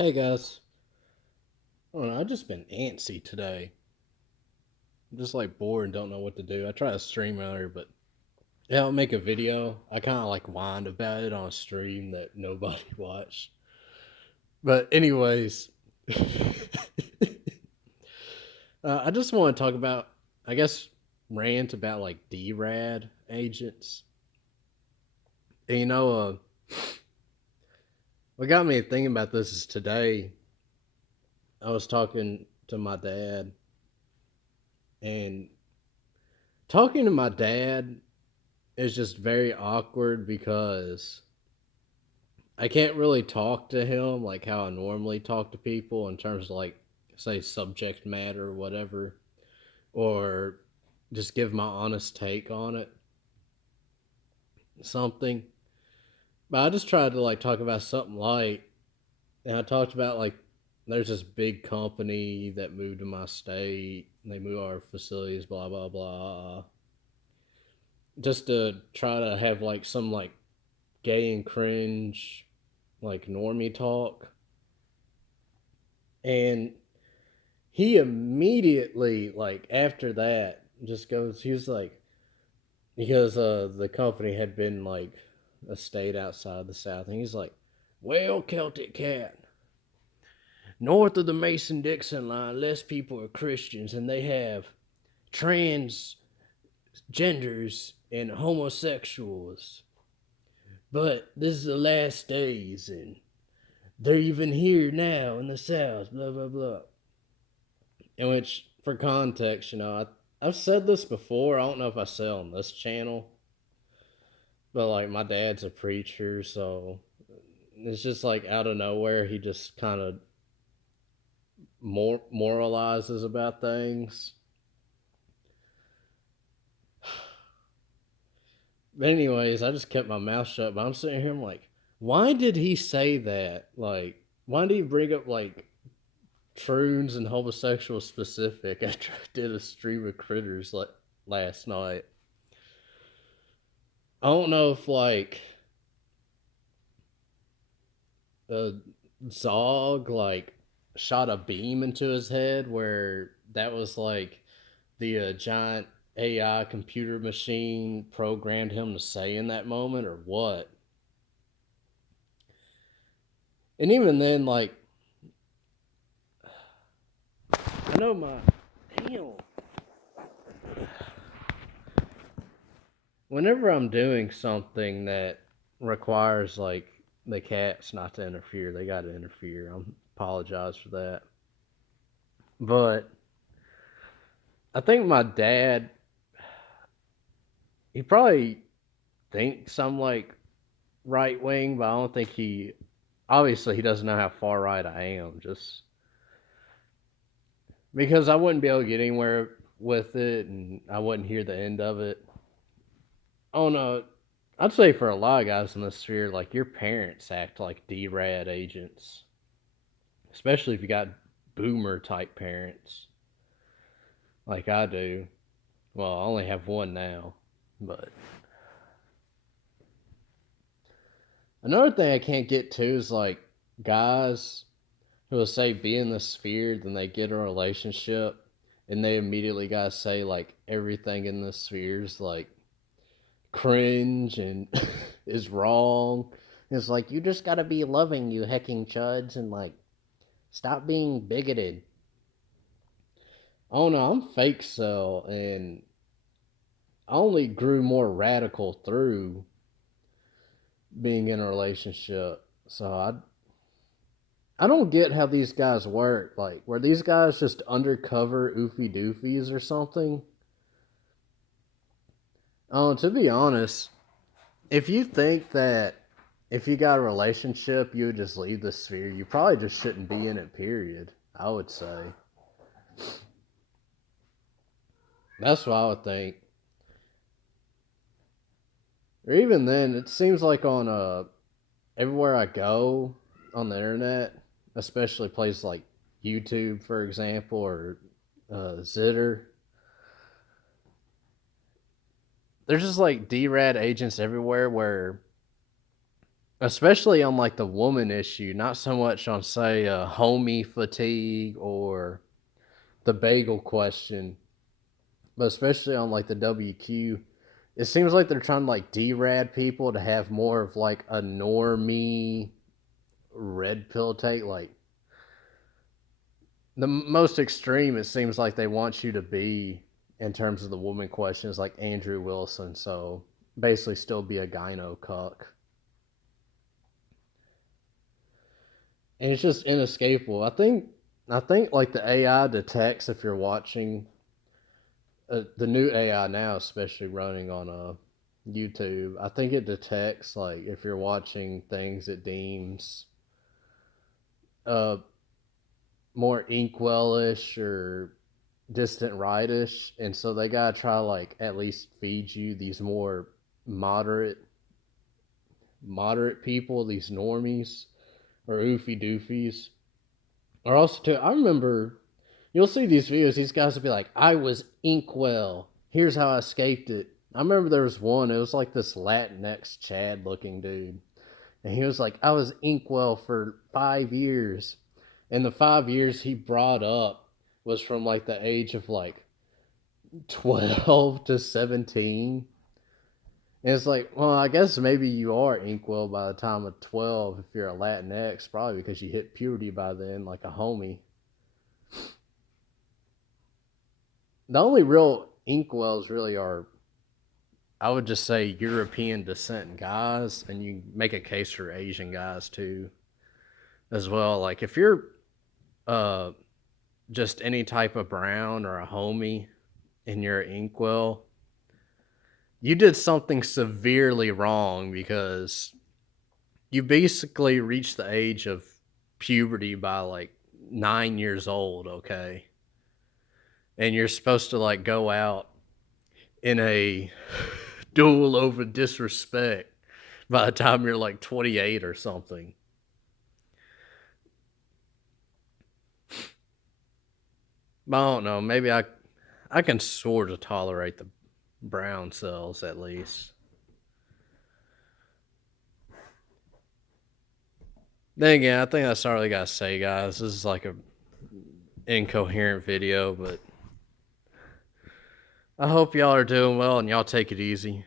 Hey guys, I don't know, I've just been antsy today. I'm just like bored and don't know what to do. I tried to stream earlier, but yeah, I'll make a video. I kind of like whined about it on a stream that nobody watched. But anyways, I just want to talk about, I guess, rant about like Derad agents. And what got me thinking about this is today I was talking to my dad, and talking to my dad is just very awkward because I can't really talk to him like how I normally talk to people in terms of like say subject matter or whatever, or just give my honest take on it, something. But I just tried to like talk about something light, and I talked about like there's this big company that moved to my state. And they move our facilities, blah blah blah, just to try to have like some like gay and cringe like normie talk. And he immediately like after that just goes, he was like, because the company had been like a state outside the South, and he's like, well, Celtic Cat, north of the Mason Dixon line, less people are Christians, and they have transgenders and homosexuals, but this is the last days, and they're even here now in the South, blah blah blah. In which, for context, I've said this before. I don't know if I said on this channel, but like my dad's a preacher, so it's just like out of nowhere he just kind of moralizes about things. But anyways, I just kept my mouth shut. But I'm sitting here, I'm like, why did he say that? Like, why did he bring up like troons and homosexual specific after I did a stream of critters like last night? I don't know if like uh, Zog like shot a beam into his head where that was like the giant AI computer machine programmed him to say in that moment, or what. And even then, like, I know my damn. Whenever I'm doing something that requires like the cats not to interfere, they got to interfere. I apologize for that, but I think my dad, he probably thinks I'm like right wing, but I don't think he. Obviously, he doesn't know how far right I am. Just because I wouldn't be able to get anywhere with it, and I wouldn't hear the end of it. Oh no, I'd say for a lot of guys in this sphere, like your parents act like DRAD agents, especially if you got boomer type parents, like I do. Well, I only have one now, but another thing I can't get to is like guys who will say be in the sphere, then they get a relationship, and they immediately gotta say like everything in the sphere is like cringe and is wrong. It's like you just gotta be loving, you hecking chuds, and like stop being bigoted. Oh no, I'm fake cell, and I only grew more radical through being in a relationship. So I don't get how these guys work. Like, were these guys just undercover oofy doofies or something? Oh, to be honest, if you think that if you got a relationship, you would just leave the sphere, you probably just shouldn't be in it, period. I would say. That's what I would think. Or even then, it seems like on everywhere I go on the internet, especially places like YouTube, for example, or Zitter, there's just like DRAD agents everywhere where especially on like the woman issue, not so much on say homie fatigue or the bagel question, but especially on like the WQ. It seems like they're trying to like derad people to have more of like a normie red pill take. Like the most extreme, it seems like they want you to be in terms of the woman questions, like Andrew Wilson. So basically, still be a gyno cuck, and it's just inescapable. I think like the AI detects if you're watching the new AI now, especially running on YouTube. I think it detects like if you're watching things it deems uh more inkwellish or distant rightish, and so they gotta try like at least feed you these more moderate moderate people, these normies or oofy doofies. Or also too, I remember you'll see these videos. These guys will be like, "I was inkwell. Here's how I escaped it." I remember there was one. It was like this Latinx Chad looking dude, and he was like, "I was inkwell for 5 years," and the 5 years he brought up was from like the age of like 12 to 17. And it's like, well, I guess maybe you are inkwell by the time of 12 if you're a Latinx, probably because you hit puberty by then, like a homie. The only real inkwells really are, I would just say, European descent guys, and you make a case for Asian guys too, as well. Like if you're uh, just any type of brown or a homie and you're an inkwell, you did something severely wrong because you basically reached the age of puberty by like 9 years old, okay? And you're supposed to like go out in a duel over disrespect by the time you're like 28 or something. I don't know. Maybe I can sort of tolerate the brown cells at least. Then again, I think that's all I really gotta say, guys. This is like a incoherent video, but I hope y'all are doing well and y'all take it easy.